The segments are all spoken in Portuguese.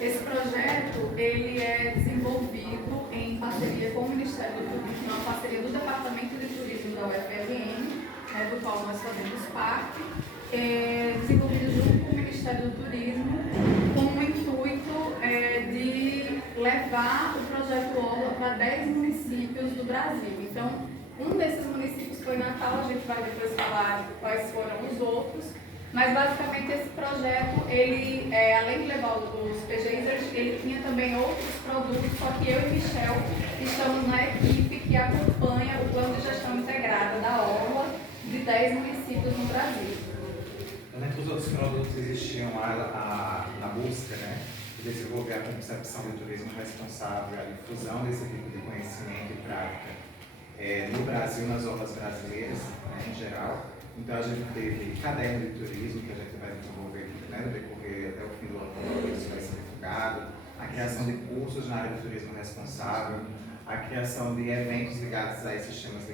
Esse projeto ele é desenvolvido em parceria com o Ministério do Turismo, uma parceria do Departamento de Turismo da UFRN, do qual nós fazemos parte, desenvolvido junto com o Ministério do Turismo, com o intuito de levar o projeto Orla para 10 municípios do Brasil. Então, um desses municípios foi Natal, a gente vai depois falar quais foram os outros, mas basicamente esse projeto, ele, além de levar os PGs, ele tinha também outros produtos, só que eu e Michel estamos na equipe que acompanha o plano de gestão integrada da Orla de 10 municípios no Brasil. Então, entre os outros produtos existiam na busca, né, de desenvolver a concepção do turismo responsável, a difusão desse tipo de conhecimento e prática no Brasil, nas orlas brasileiras, né, em geral. Então a gente teve caderno de turismo, que a gente vai desenvolver, né, no decorrer até o fim do ano, isso vai ser divulgado, a criação de cursos na área do turismo responsável, a criação de eventos ligados a esses temas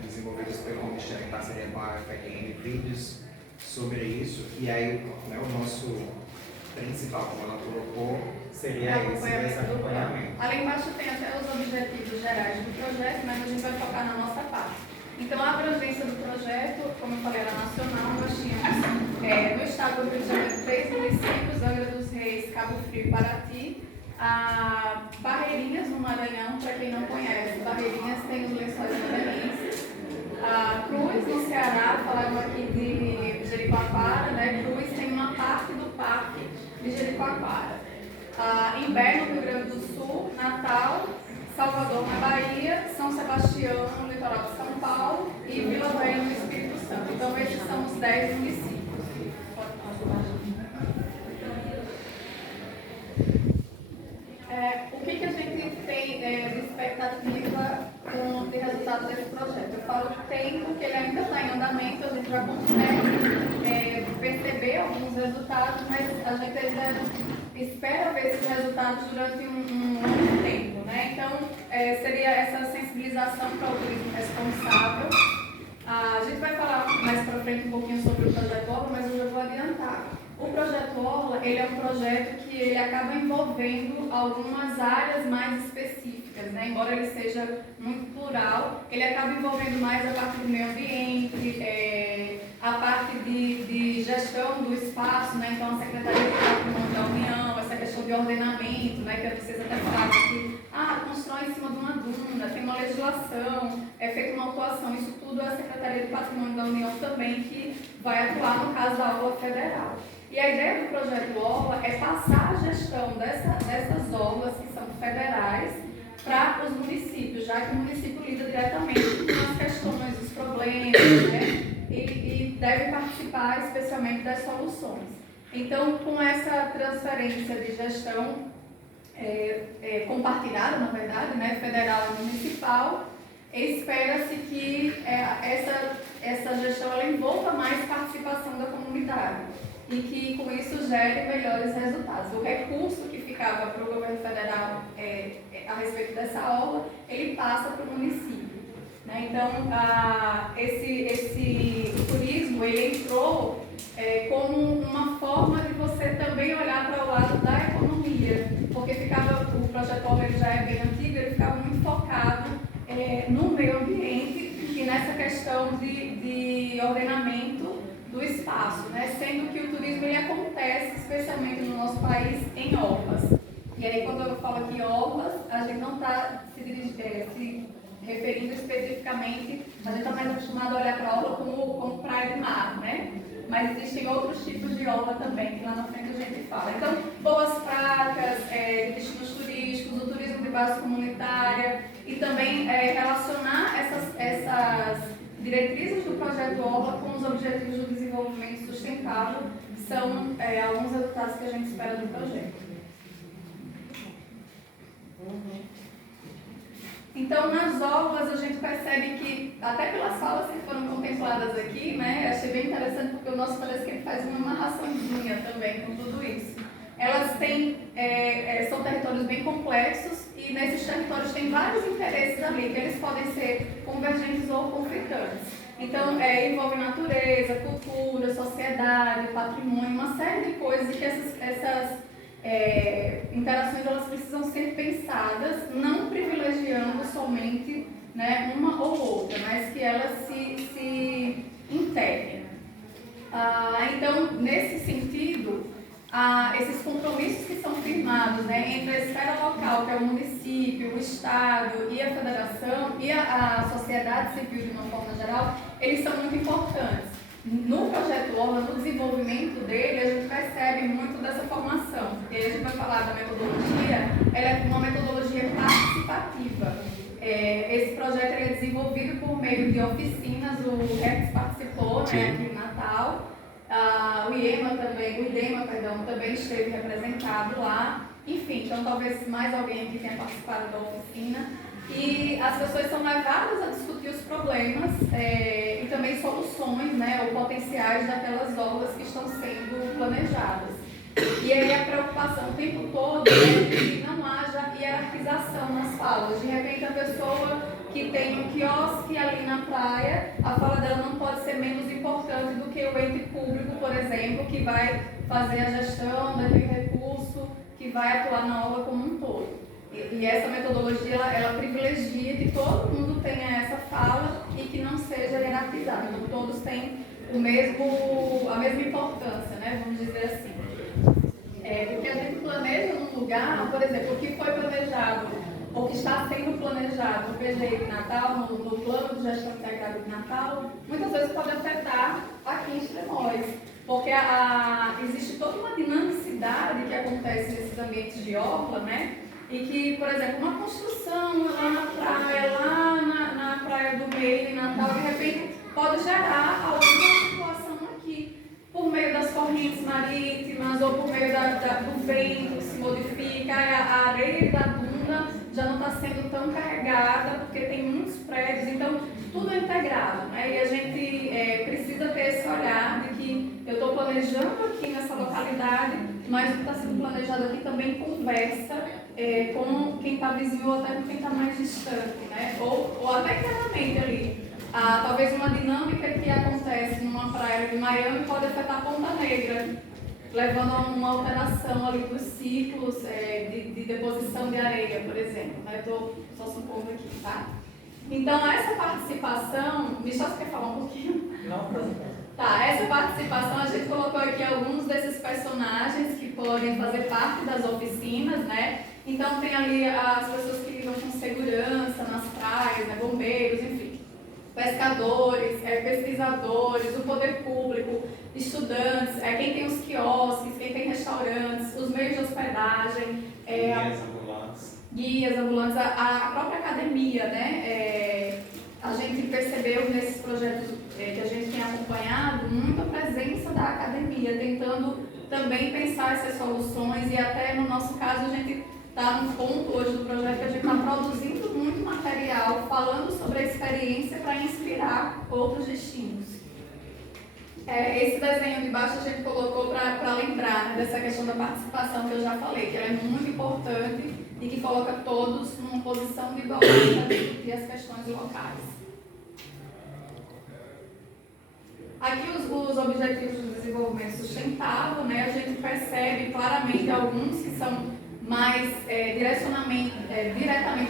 desenvolvidos pelo Ministério em parceria com a UFRN, vídeos sobre isso, e aí, né, o nosso principal, como ela colocou, seria esse acompanhamento. Ali embaixo tem até os objetivos gerais do projeto, mas a gente vai focar na nossa parte. Então, a abrangência do projeto, como eu falei, era nacional. Nós tínhamos no estado do Rio de Janeiro 3 municípios: Angra dos Reis, Cabo Frio e Paraty. Barreirinhas, no Maranhão, para quem não conhece, Barreirinhas tem os Lençóis Maranhenses. Cruz, no Ceará, falaram aqui de Jericoacoara, né? Cruz tem uma parte do parque de Jericoacoara. Imbé, no Rio Grande do Sul, Natal, Salvador, na Bahia, São Sebastião, no litoral de São Paulo, e Vila Velha, no Espírito Santo. Então, esses são os 10 municípios. O que a gente tem de expectativa de resultados desse projeto? Eu falo que tem, porque ele ainda está em andamento, a gente já consegue perceber alguns resultados, mas a gente ainda espera ver esses resultados durante um longo tempo, né? Então, seria essa sensibilização para o turismo responsável. A gente vai falar mais para frente um pouquinho sobre o projeto Orla, mas eu já vou adiantar. O projeto Orla, ele é um projeto que ele acaba envolvendo algumas áreas mais específicas, né? Embora ele seja muito plural, ele acaba envolvendo mais a parte do meio ambiente, a parte de gestão do espaço, né? Então, a Secretaria de Patrimônio da União, essa questão de ordenamento, né? Que vocês até falaram que constrói em cima de uma duna, tem uma legislação, é feita uma autuação, isso tudo é a Secretaria de Patrimônio da União também que vai atuar no caso da Orla Federal. E a ideia do projeto Orla é passar a gestão dessas orlas que são federais para os municípios, já que o município lida diretamente com as questões, os problemas, né? E deve participar especialmente das soluções. Então, com essa transferência de gestão compartilhada, na verdade, né, federal e municipal, espera-se que essa gestão ela envolva mais participação da comunidade e que com isso gere melhores resultados. O recurso que ficava para o governo federal a respeito dessa orla, ele passa para o município, né? Então, esse turismo ele entrou como uma forma de você também olhar para o lado da economia, porque o projeto Orla ele já é bem antigo, ele ficava muito focado no meio ambiente e nessa questão de ordenamento do espaço, né? Sendo que o turismo ele acontece especialmente no nosso país em orlas. E aí, quando eu falo aqui orlas, a gente não está se referindo especificamente, a gente está mais acostumado a olhar para a orla como praia de mar, né? Mas existem outros tipos de orla também, que lá na frente a gente fala. Então, boas práticas, destinos turísticos, o turismo de base comunitária e também relacionar essas diretrizes do projeto Orla com os objetivos do desenvolvimento sustentável são alguns resultados que a gente espera do projeto. Então, nas orlas, a gente percebe que, até pelas falas que foram contempladas aqui, né, achei bem interessante porque o nosso parece que ele faz uma amarraçãozinha também com tudo isso. Elas têm, são territórios bem complexos e nesses territórios tem vários interesses ali, que eles podem ser convergentes ou conflitantes. Então, envolve natureza, cultura, sociedade, patrimônio, uma série de coisas e que essas interações elas precisam ser pensadas, não privilegiando somente, né, uma ou outra, mas que elas se integrem. Então, nesse sentido, esses compromissos que são firmados, né, entre a esfera local, que é o município, o estado e a federação e a sociedade civil de uma forma geral, eles são muito importantes. No projeto Orla, no desenvolvimento dele, a gente percebe muito dessa formação. E aí a gente vai falar da metodologia, ela é uma metodologia participativa. Esse projeto é desenvolvido por meio de oficinas, o Rex participou, né, aqui em Natal. O IDEMA também esteve representado lá. Enfim, então talvez mais alguém aqui tenha participado da oficina. E as pessoas são levadas a discutir os problemas e também soluções, né, ou potenciais daquelas obras que estão sendo planejadas. E aí a preocupação o tempo todo é que não haja hierarquização nas falas. De repente a pessoa que tem um quiosque ali na praia, a fala dela não pode ser menos importante do que o ente público, por exemplo, que vai fazer a gestão daquele recurso, que vai atuar na obra como um todo. E essa metodologia, ela privilegia que todo mundo tenha essa fala e que não seja hierarquizado. Então, todos têm a mesma importância, né? Vamos dizer assim. Porque a gente planeja num lugar, por exemplo, o que foi planejado, ou que está sendo planejado no PGI de Natal, no plano de gestão integrada de Natal, muitas vezes pode afetar aqui em Extremóis. Porque existe toda uma dinamicidade que acontece nesses ambientes de orla, né? E que, por exemplo, uma construção lá na praia do meio, em Natal, de repente pode gerar alguma situação aqui, por meio das correntes marítimas ou por meio do vento que se modifica, a areia da duna já não está sendo tão carregada, porque tem muitos prédios, então tudo é integrado, né? E a gente precisa ter esse olhar de que eu estou planejando aqui nessa localidade, mas o que está sendo planejado aqui também conversa com quem está vizinho ou até com quem está mais distante, né? Ou até claramente ali. Talvez uma dinâmica que acontece numa praia de Miami pode afetar Ponta Negra, levando a uma alteração ali dos ciclos de deposição de areia, por exemplo. Estou só supondo aqui, tá? Então, essa participação... Michel, você quer falar um pouquinho? Não, não. Tá, essa participação, a gente colocou aqui alguns desses personagens que podem fazer parte das oficinas, né? Então, tem ali as pessoas que lidam com segurança nas praias, né? Bombeiros, enfim, pescadores, pesquisadores, o poder público, estudantes, quem tem os quiosques, quem tem restaurantes, os meios de hospedagem, guias ambulantes, a própria academia, né? A gente percebeu nesses projetos que a gente tem acompanhado muita presença da academia, tentando também pensar essas soluções e até no nosso caso a gente está num ponto hoje do projeto que a gente está produzindo muito material falando sobre a experiência para inspirar outros destinos. Esse desenho de baixo a gente colocou para lembrar, né, dessa questão da participação que eu já falei, que ela é muito importante e que coloca todos numa posição de igualdade para discutir as questões locais. Aqui os objetivos do desenvolvimento sustentável, né, a gente percebe claramente alguns que são mais diretamente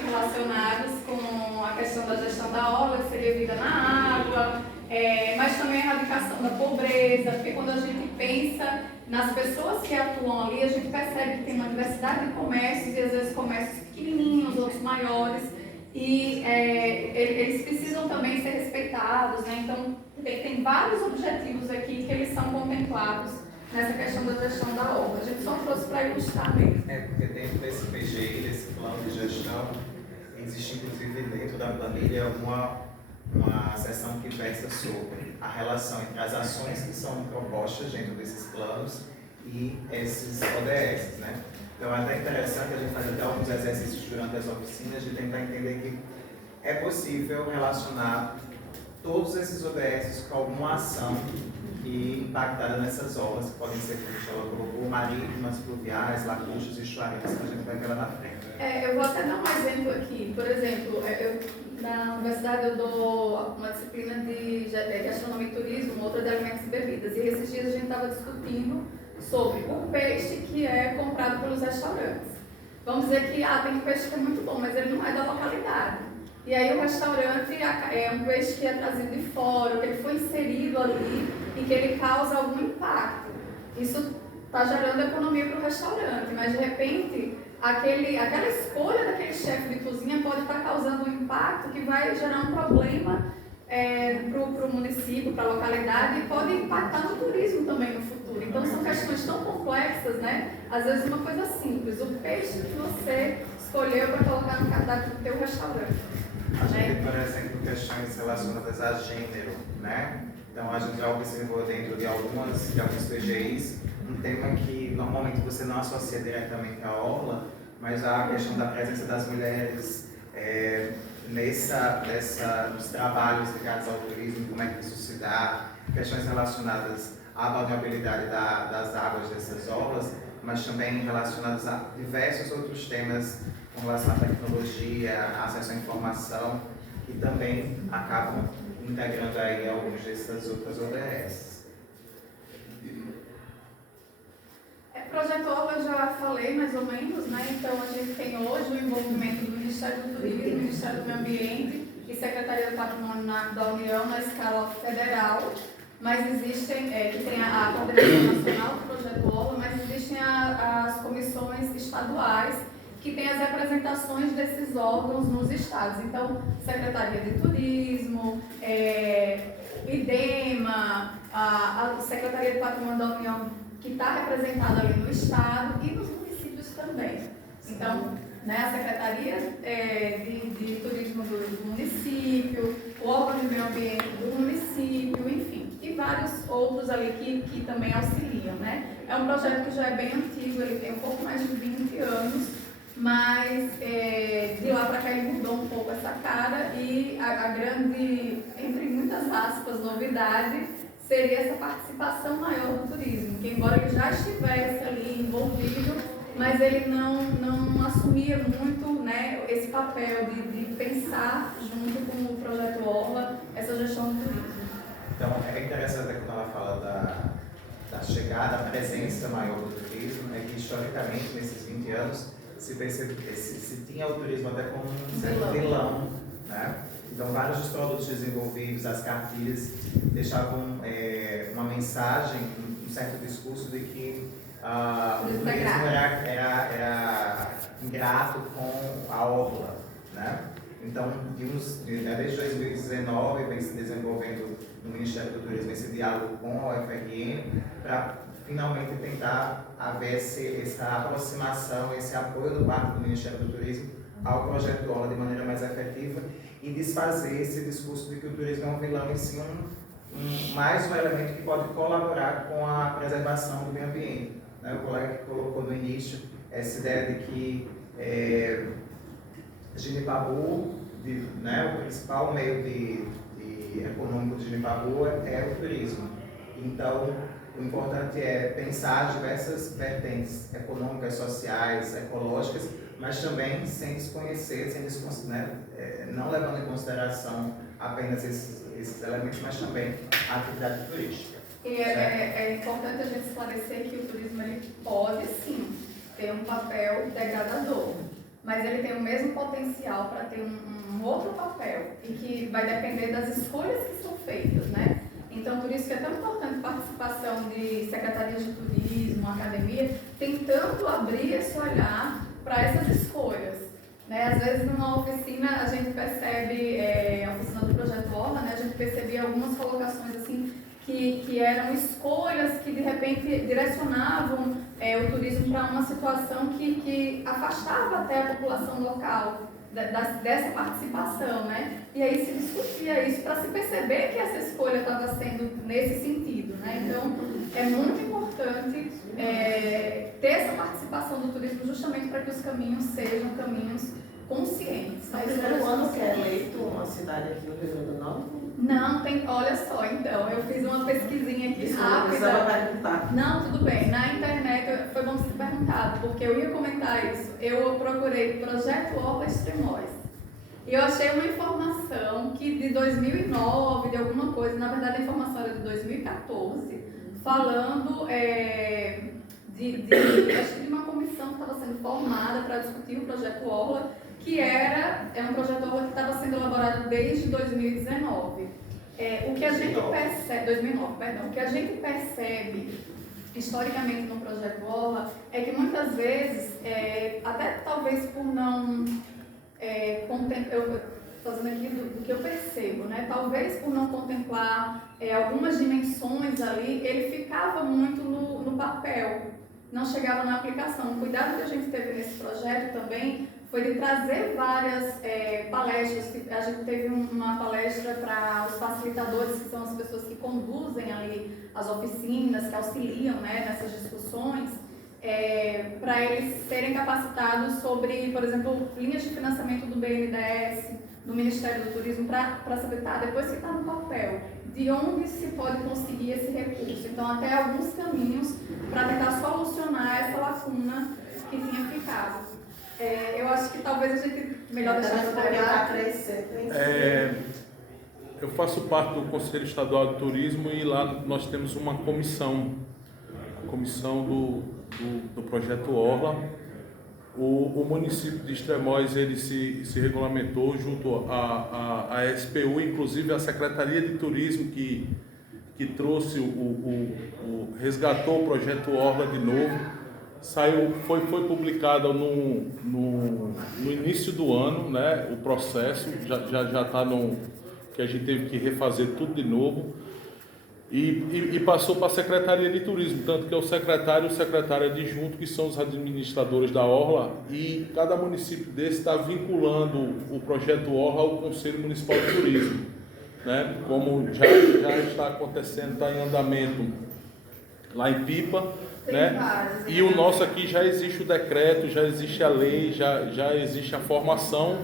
relacionados com a questão da gestão da orla, que seria vida na água, mas também a erradicação da pobreza, porque quando a gente pensa nas pessoas que atuam ali, a gente percebe que tem uma diversidade de comércios, e às vezes comércios pequenininhos, outros maiores, e eles precisam também ser respeitados, né? Então, tem vários objetivos aqui que eles são contemplados nessa questão da gestão da obra. A gente só trouxe para ilustrar mesmo. Porque dentro desse PGI, desse plano de gestão, existe inclusive dentro da planilha uma seção que versa sobre a relação entre as ações que são propostas dentro desses planos e esses ODS, né? Então é até interessante a gente fazer até alguns exercícios durante as oficinas de tentar entender que é possível relacionar todos esses ODS com alguma ação que impactada nessas obras que podem ser, como ela colocou, marítimas, fluviais, lacustres e estuárias, que a gente vai ver lá na frente. Eu vou até dar um exemplo aqui. Por exemplo, Na universidade eu dou uma disciplina de gastronomia e turismo, outra de alimentos e bebidas. E esses dias a gente estava discutindo sobre o peixe que é comprado pelos restaurantes. Vamos dizer que tem um peixe que é muito bom, mas ele não é da localidade. E aí o restaurante é um peixe que é trazido de fora, que ele foi inserido ali e que ele causa algum impacto. Isso está gerando economia para o restaurante, mas de repente aquela escolha daquele chefe de cozinha pode estar causando um impacto que vai gerar um problema para o município, para a localidade e pode impactar no turismo também no futuro. Então são questões tão complexas, né? Às vezes uma coisa simples, o peixe que você escolheu para colocar no cardápio do teu restaurante. A gente tem, por exemplo, questões relacionadas a gênero, né? Então a gente já observou dentro de alguns PGIs um tema que normalmente você não associa diretamente à orla, mas a questão da presença das mulheres nos trabalhos ligados ao turismo, como é que isso se dá, questões relacionadas à balneabilidade das águas dessas orlas, mas também relacionadas a diversos outros temas com relação à tecnologia, acesso à informação, que também acabam integrando aí algumas dessas outras ODS. Projeto Orla eu já falei mais ou menos, né? Então a gente tem hoje o envolvimento do Ministério do Turismo, Ministério do Meio Ambiente e Secretaria do Patrimônio da União na escala federal, mas existem, que tem a coordenação nacional do Projeto Orla, mas existem as comissões estaduais que têm as representações desses órgãos nos estados. Então, Secretaria de Turismo, IDEMA, a Secretaria do Patrimônio da União, que está representada ali no estado e nos municípios também. Então, né, a Secretaria de Turismo do município, o órgão de meio ambiente do município, enfim, e vários outros ali que também auxiliam, né? É um projeto que já é bem antigo, ele tem um pouco mais de 20 anos, mas de lá para cá ele mudou um pouco essa cara e a grande, entre muitas aspas, novidade seria essa participação maior do turismo, que embora ele já estivesse ali envolvido, mas ele não assumia muito, né, esse papel de pensar junto com o Projeto Orla essa gestão do turismo. Então é interessante quando ela fala da chegada, da presença maior do turismo, que historicamente nesses 20 anos se tinha o turismo até como um certo vilão, né? Então, vários dos produtos desenvolvidos, as cartilhas, deixavam uma mensagem, um certo discurso de que o turismo era ingrato com a orla, né? Então, desde 2019, vem se desenvolvendo no Ministério do Turismo esse diálogo com a UFRN para finalmente tentar haver essa aproximação, esse apoio do parte do Ministério do Turismo ao projeto Orla de maneira mais efetiva e desfazer esse discurso de que o turismo é um vilão e sim mais um elemento que pode colaborar com a preservação do meio ambiente. Né? O colega que colocou no início essa ideia de que Genipabu, né, o principal meio econômico de Genipabu é o turismo. Então, o importante é pensar diversas vertentes econômicas, sociais, ecológicas, mas também sem desconhecer, não levando em consideração apenas esses elementos, mas também a atividade turística. E é importante a gente esclarecer que o turismo ele pode sim ter um papel degradador, mas ele tem o mesmo potencial para ter um outro papel e que vai depender das escolhas que são feitas, né? Então, por isso que é tão importante a participação de secretarias de turismo, academia, tentando abrir esse olhar para essas escolhas. Né? Às vezes, numa oficina, a gente percebe, a oficina do Projeto Orla, né? A gente percebia algumas colocações assim, que eram escolhas que, de repente, direcionavam o turismo para uma situação que afastava até a população local dessa participação, né? E aí se discutia isso para se perceber que essa escolha estava sendo nesse sentido, né? Então, é muito importante ter essa participação do turismo justamente para que os caminhos sejam caminhos conscientes. No primeiro ano que é eleito uma cidade aqui no Rio Grande do Norte? Não, tem, olha só, então, eu fiz uma pesquisinha aqui rápida. Não, tudo bem. Na internet, foi bom você ter perguntado, porque eu ia comentar isso. Eu procurei Projeto Orla Extremóis. E eu achei uma informação que de 2009, de alguma coisa, na verdade a informação era de 2014, falando acho que de uma comissão que estava sendo formada para discutir o projeto Orla, que é um projeto Orla que estava sendo elaborado desde 2019. O que a gente percebe, 2009, perdão, o que a gente percebe historicamente no projeto Orla é que muitas vezes, até talvez por não fazendo aqui do que eu percebo, né? Talvez por não contemplar algumas dimensões ali, ele ficava muito no papel, não chegava na aplicação. O cuidado que a gente teve nesse projeto também foi de trazer várias palestras. A gente teve uma palestra para os facilitadores, que são as pessoas que conduzem ali as oficinas, que auxiliam, né, nessas discussões, para eles serem capacitados sobre, por exemplo, linhas de financiamento do BNDES, do Ministério do Turismo, para saber, depois que está no papel, de onde se pode conseguir esse recurso. Então, até alguns caminhos para tentar solucionar essa lacuna que tinha ficado. Eu acho que talvez a gente melhor deixar de trabalhar. Eu faço parte do Conselho Estadual de Turismo e lá nós temos uma comissão, a comissão do projeto Orla. O município de Extremóis ele se regulamentou junto à SPU, inclusive a Secretaria de Turismo que trouxe resgatou o projeto Orla de novo. Foi publicado no início do ano, né? O processo já está que a gente teve que refazer tudo de novo. E passou para a Secretaria de Turismo, tanto que é o secretário e o secretário adjunto, que são os administradores da Orla, e cada município desse está vinculando o projeto Orla ao Conselho Municipal de Turismo, né? Como já está acontecendo, está em andamento lá em Pipa, né? E o nosso aqui já existe o decreto, já existe a lei, já existe a formação,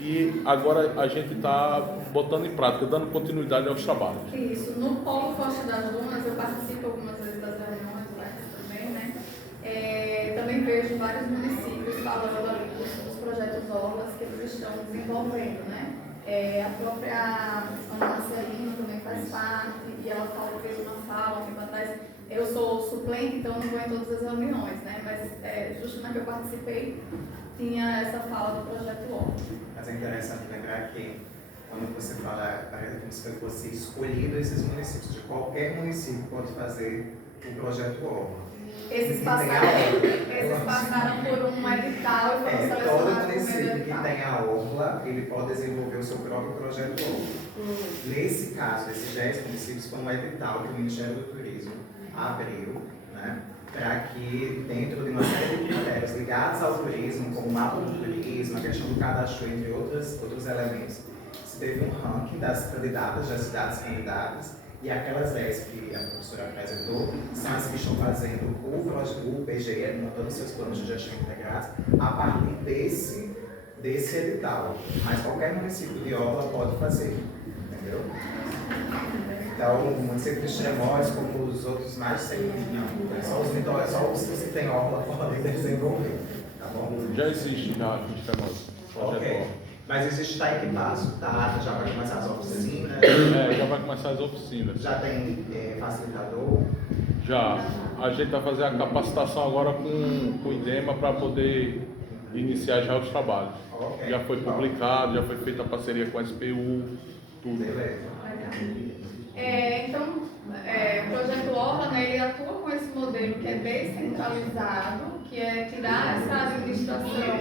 e agora a gente está botando em prática, dando continuidade aos trabalhos. Isso. No Polo Costa das Dunas, eu participo algumas vezes das reuniões lá também, né? Também vejo vários municípios falando ali dos projetos Orlas que eles estão desenvolvendo, né? A própria Ana Marcelina também faz parte, e ela fez uma fala um tempo atrás. Eu sou suplente, então não vou em todas as reuniões, né? Mas justo na que eu participei, tinha essa fala do projeto Orla. Mas é interessante lembrar que quando você fala, parece como se fosse escolhido esses municípios, de qualquer município pode fazer o projeto Orla. Esses passaram por um edital e foram selecionados. Todo município que tem a Orla, ele pode desenvolver o seu próprio projeto Orla. Nesse caso, esses 10 municípios foram um edital que o Ministério do Turismo abriu, né, para que, dentro de uma série de critérios ligados ao turismo, como o mapa do turismo, a questão do cadastro, entre outros elementos, se teve um ranking das candidatas, das cidades candidatas, e aquelas 10 que a professora apresentou são as que estão fazendo o PGE, montando seus planos de gestão integrados, a partir desse edital. Mas qualquer município de Orla pode fazer, entendeu? Então, o município de Extremóis, como os outros mais de 100 não, só os que têm Orla podem desenvolver, tá bom? Já existe, já, Extremóis. Ok. Mas existe, está equipado, já vai começar as oficinas. Já vai começar as oficinas. Já tem facilitador? Já. A gente vai fazer a capacitação agora com o IDEMA para poder iniciar já os trabalhos. Okay. Já foi publicado, já foi feita a parceria com a SPU, tudo. Beleza. Então, o projeto Orla, né, ele atua com esse modelo que é descentralizado, que é tirar essa administração,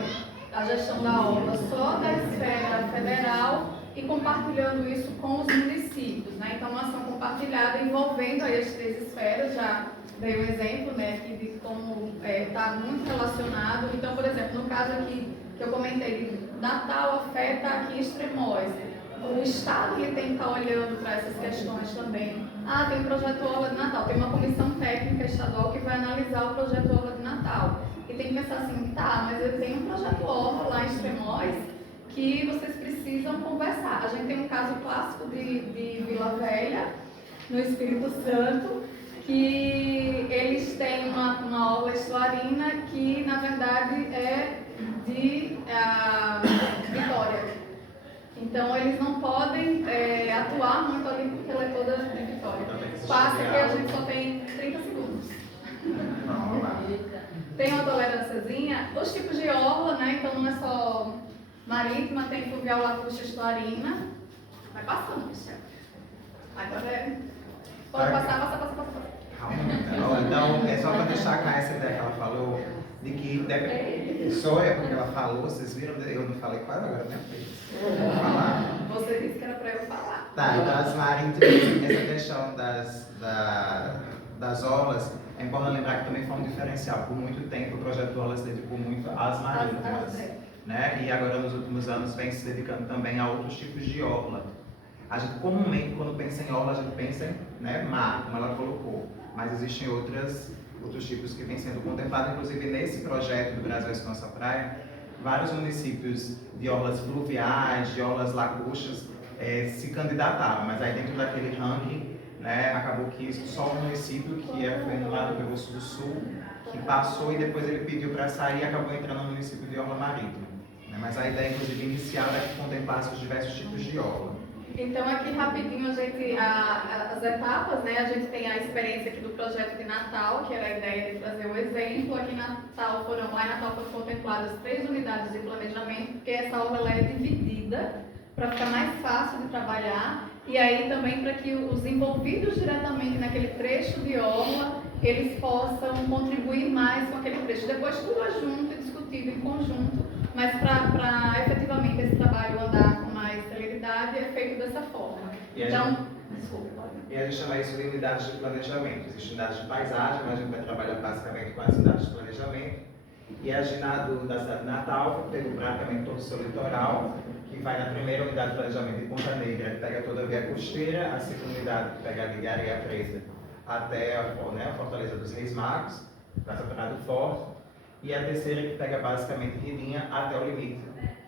a gestão da Orla só da esfera federal e compartilhando isso com os municípios, né? Então, uma ação compartilhada envolvendo aí as 3 esferas, já dei um exemplo, né, de como está muito relacionado. Então, por exemplo, no caso aqui que eu comentei, Natal afeta aqui Extremóis. O Estado ele tem que estar olhando para essas questões também. Tem o projeto Orla de Natal, tem uma comissão técnica estadual que vai analisar o projeto Orla de Natal. E tem que pensar assim, mas eu tenho um projeto Orla lá em Extremóis que vocês precisam conversar. A gente tem um caso clássico de Vila Velha, no Espírito Santo, que eles têm uma orla estuarina que, na verdade, é de Vitória. Então, eles não podem atuar muito ali porque ela é toda de Vitória. Então, tem que Passa que a diálogo. gente só tem 30 segundos. Vamos lá. Tem uma tolerânciazinha. Os tipos de orla, né? Então, não é só marítima, tem fluvial, lacustre, estuarina. Vai passando, Michel. Agora é... Pode passar. Calma. Então, é só para destacar essa ideia que ela falou, de que só é porque ela falou, vocês viram, eu não falei quase agora, né? Vou falar. Você disse que era para eu falar. Tá, então as marítimas, essa questão das orlas, é importante lembrar que também foi um diferencial. Por muito tempo o projeto Orla se dedicou muito às marítimas, né? E agora nos últimos anos vem se dedicando também a outros tipos de orla. A gente comumente, quando pensa em orla, a gente pensa em, né, mar, como ela colocou. Mas existem outros tipos que vêm sendo contemplados, inclusive nesse projeto do Brasil Nossa Praia, vários municípios de orlas fluviais, de orlas lacustres, se candidataram, mas aí dentro daquele ranking, né, acabou que só o município, que foi no lado do Rio Grande do Sul, que passou e depois ele pediu para sair e acabou entrando no município de orla marítima. Né? Mas a ideia, inclusive, inicial era que contemplasse os diversos tipos de orla. Então, aqui rapidinho, as etapas, né? A gente tem a experiência aqui do projeto de Natal, que era a ideia de trazer o exemplo. Aqui em Natal foram contempladas 3 unidades de planejamento, porque essa obra ela é dividida para ficar mais fácil de trabalhar e aí também para que os envolvidos diretamente naquele trecho de orla, eles possam contribuir mais com aquele trecho. Depois tudo é junto e discutido em conjunto, mas para efetivamente esse trabalho andar com mais celeridade é feito dessa forma. E Então, desculpa. E a gente chama isso de unidades de planejamento. Existem unidades de paisagem, mas a gente vai trabalhar basicamente com as unidades de planejamento. E a ginásio da cidade de Natal, que tem praticamente todo o seu litoral, que vai na primeira unidade de planejamento de Ponta Negra, que pega toda a via costeira, a segunda unidade que pega ali de Areia Preta até a Fortaleza dos Reis Magos, Praça Tornado Forte, e a terceira que pega basicamente Rilinha até o limite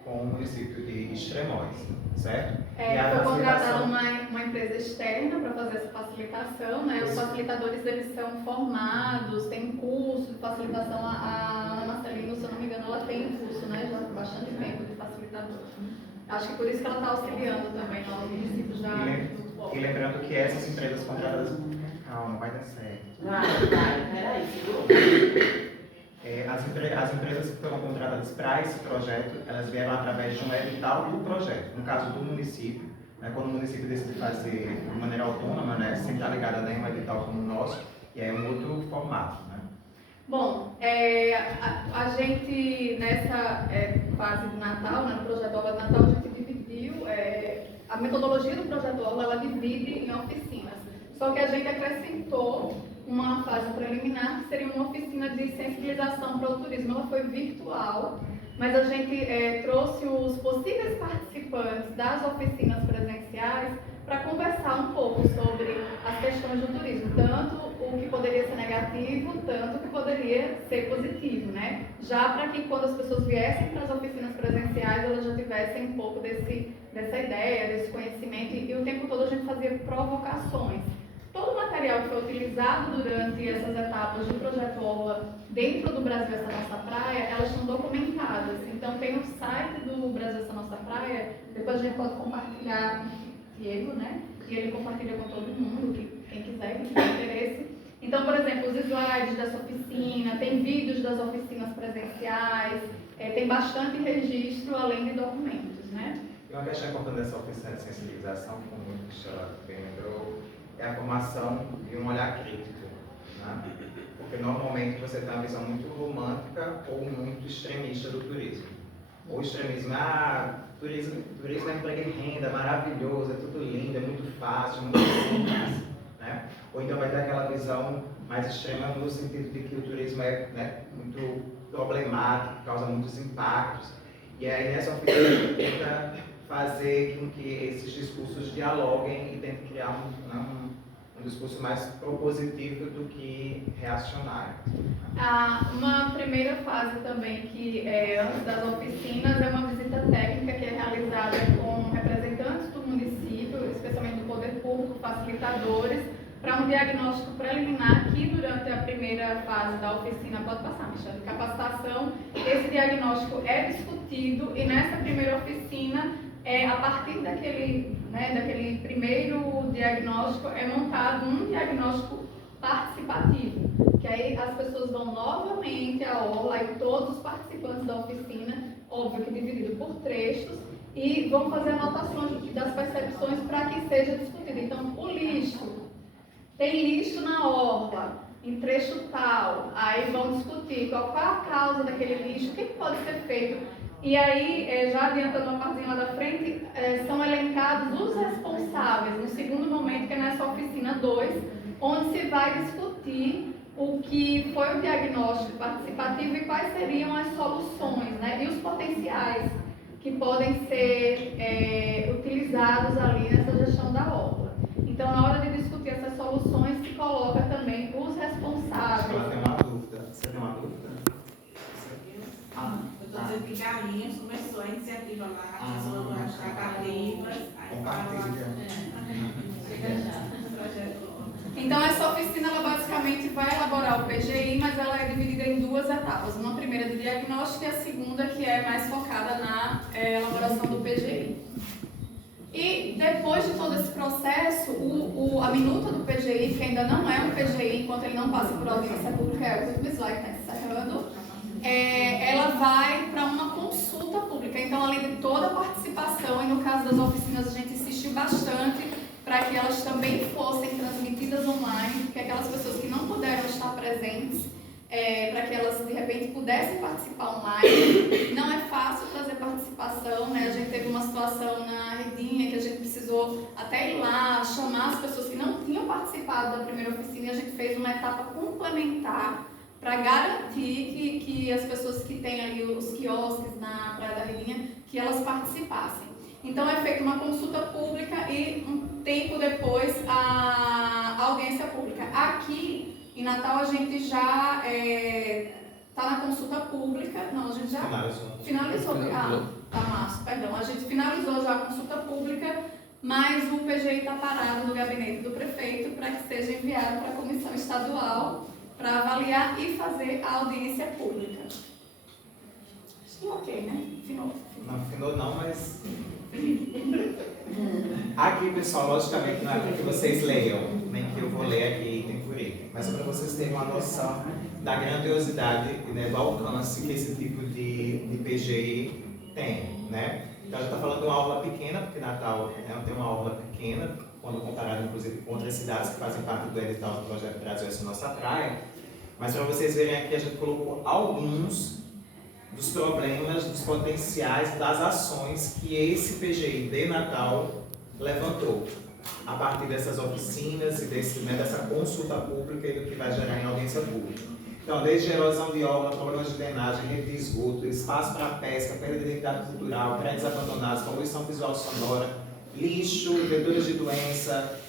com o município de Extremóis, certo? Foi contratada uma empresa externa para fazer essa facilitação, né? Os facilitadores eles são formados, tem curso de facilitação. A Ana Marcelino, se eu não me engano, ela tem um curso, né? Já há bastante tempo de facilitador. Acho que por isso que ela está auxiliando também aos municípios da E lembrando que essas empresas contratadas... Calma, vai dar certo. Vai, peraí, segura. As empresas que foram contratadas para esse projeto, elas vieram através de um edital do projeto, no caso do município, né, quando o município decide fazer de maneira autônoma, né, sem estar ligado a nenhum edital como o nosso, e é um outro formato. Né? Bom, a gente nessa fase de Natal, né, no projeto Orla de Natal, a gente dividiu, a metodologia do projeto Orla, ela divide em oficinas, só que a gente acrescentou uma fase preliminar, que seria uma oficina de sensibilização para o turismo. Ela foi virtual, mas a gente trouxe os possíveis participantes das oficinas presenciais para conversar um pouco sobre as questões do turismo, tanto o que poderia ser negativo, tanto o que poderia ser positivo, né? Já para que quando as pessoas viessem para as oficinas presenciais, elas já tivessem um pouco dessa ideia, desse conhecimento, e o tempo todo a gente fazia provocações. Todo o material que foi utilizado durante essas etapas do Projeto Orla dentro do Brasil Essa Nossa Praia, elas estão documentadas. Então tem o site do Brasil Essa Nossa Praia, depois a gente pode compartilhar com o Diego, né? E ele compartilha com todo mundo, quem quiser, quem tiver interesse. Então, por exemplo, os slides dessa oficina, tem vídeos das oficinas presenciais, tem bastante registro além de documentos, né? E uma questão importante dessa oficina de sensibilização, como o Michel bem lembrou, é a formação de um olhar crítico, né? Porque normalmente você tem uma visão muito romântica ou muito extremista do turismo. Ou extremismo, turismo é emprego e renda, maravilhoso, é tudo lindo, é muito fácil, muito simples, né? Ou então vai ter aquela visão mais extrema no sentido de que o turismo é, né, muito problemático, causa muitos impactos. E aí nessa oficina a gente tenta fazer com que esses discursos dialoguem e tente criar um discurso mais propositivo do que reacionário. Uma primeira fase também, que antes das oficinas, é uma visita técnica que é realizada com representantes do município, especialmente do poder público, facilitadores, para um diagnóstico preliminar que durante a primeira fase da oficina, pode passar, Michel, de capacitação, esse diagnóstico é discutido e nessa primeira oficina a partir daquele primeiro diagnóstico, é montado um diagnóstico participativo, que aí as pessoas vão novamente à orla, e todos os participantes da oficina, óbvio que dividido por trechos, e vão fazer anotações das percepções para que seja discutido. Então, o lixo, tem lixo na orla, em trecho tal, aí vão discutir qual a causa daquele lixo, o que pode ser feito. E aí, já adiantando uma partezinha lá da frente, são elencados os responsáveis, no segundo momento, que é nessa oficina 2, onde se vai discutir o que foi o diagnóstico participativo e quais seriam as soluções, né, e os potenciais que podem ser utilizados ali nessa gestão da orla. Então, na hora de discutir essas soluções, se coloca também os responsáveis. Ela tem uma dúvida. Você tem uma dúvida? Eu estou dizendo que Galinhas começou a iniciativa lá, começou as tratativas, aí Compartilha. chega já, projeto. Então, essa oficina, ela basicamente vai elaborar o PGI, mas ela é dividida em duas etapas. Uma primeira de diagnóstico e a segunda que é mais focada na elaboração do PGI. E depois de todo esse processo, a minuta do PGI, que ainda não é um PGI, enquanto ele não passa por audiência pública, é o último slide que está encerrando, ela vai para uma consulta pública. Então, além de toda a participação, e no caso das oficinas a gente insistiu bastante para que elas também fossem transmitidas online, porque aquelas pessoas que não puderam estar presentes, para que elas de repente pudessem participar online. Não é fácil fazer participação, né? A gente teve uma situação na Redinha que a gente precisou até ir lá, chamar as pessoas que não tinham participado da primeira oficina, e a gente fez uma etapa complementar para garantir que as pessoas que têm ali os quiosques na Praia da Redinha, que elas participassem. Então é feita uma consulta pública e um tempo depois a audiência pública. Aqui em Natal a gente já está na consulta pública, não, a gente já finalizou. Março, perdão. A gente finalizou já a consulta pública, mas o PGI está parado no gabinete do prefeito para que seja enviado para a comissão estadual para avaliar e fazer a audiência pública. Sim, ok, né? Não finou não, mas... Aqui, pessoal, logicamente não é para que vocês leiam, nem que eu vou ler aqui item por item, mas é para vocês terem uma noção da grandiosidade, né, do alcance que esse tipo de PGI tem, né? Então, a gente está falando de uma aula pequena, porque Natal tem uma aula pequena, quando comparado, inclusive, com outras cidades que fazem parte do edital do projeto Brasil Essa Nossa Praia, mas para vocês verem aqui, a gente colocou alguns dos problemas, dos potenciais, das ações que esse PGI de Natal levantou a partir dessas oficinas e dessa consulta pública e do que vai gerar em audiência pública. Então, desde erosão de orla, problemas de drenagem, rede de esgoto, espaço para pesca, perda de identidade cultural, prédios abandonados, poluição visual sonora, lixo, vetores de doença,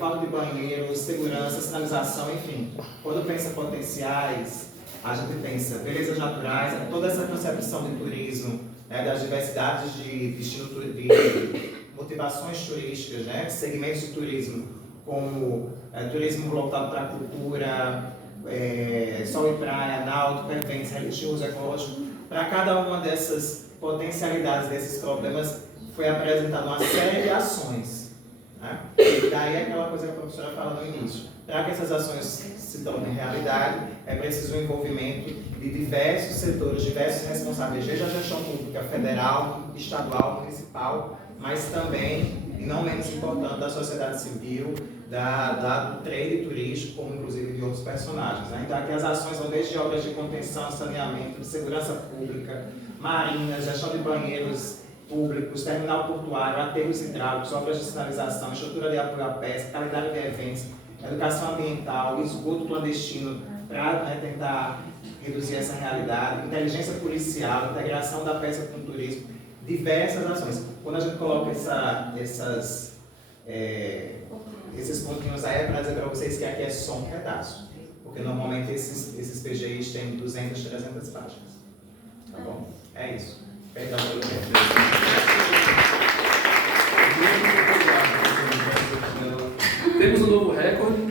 falta de banheiros, segurança, sinalização, enfim. Quando pensa potenciais, a gente pensa belezas naturais, toda essa concepção de turismo, das diversidades de destino de motivações turísticas, segmentos de turismo, como turismo voltado para a cultura, sol e praia, náutico, eventos religiosos, ecológicos. Para cada uma dessas potencialidades, desses problemas, foi apresentada uma série de ações. Né? E daí aquela coisa que a professora falou no início. Para que essas ações se tornem realidade, é preciso o envolvimento de diversos setores, diversos responsáveis, desde a gestão pública federal, estadual, municipal, mas também, e não menos importante, da sociedade civil, do trade turístico, como inclusive de outros personagens. Né? Então aqui as ações vão desde obras de contenção, saneamento, de segurança pública, marinha, gestão de banheiros públicos, terminal portuário, aterros hidráulicos, obras de sinalização, estrutura de apoio à pesca, calendário de eventos, educação ambiental, esgoto clandestino, para tentar reduzir essa realidade, inteligência policial, integração da pesca com o turismo, diversas ações. Quando a gente coloca esses pontinhos aí, é para dizer para vocês que aqui é só um pedaço, porque normalmente esses PGIs têm 200, 300 páginas. Tá bom? É isso. Perdão pelo tempo. Temos um novo recorde.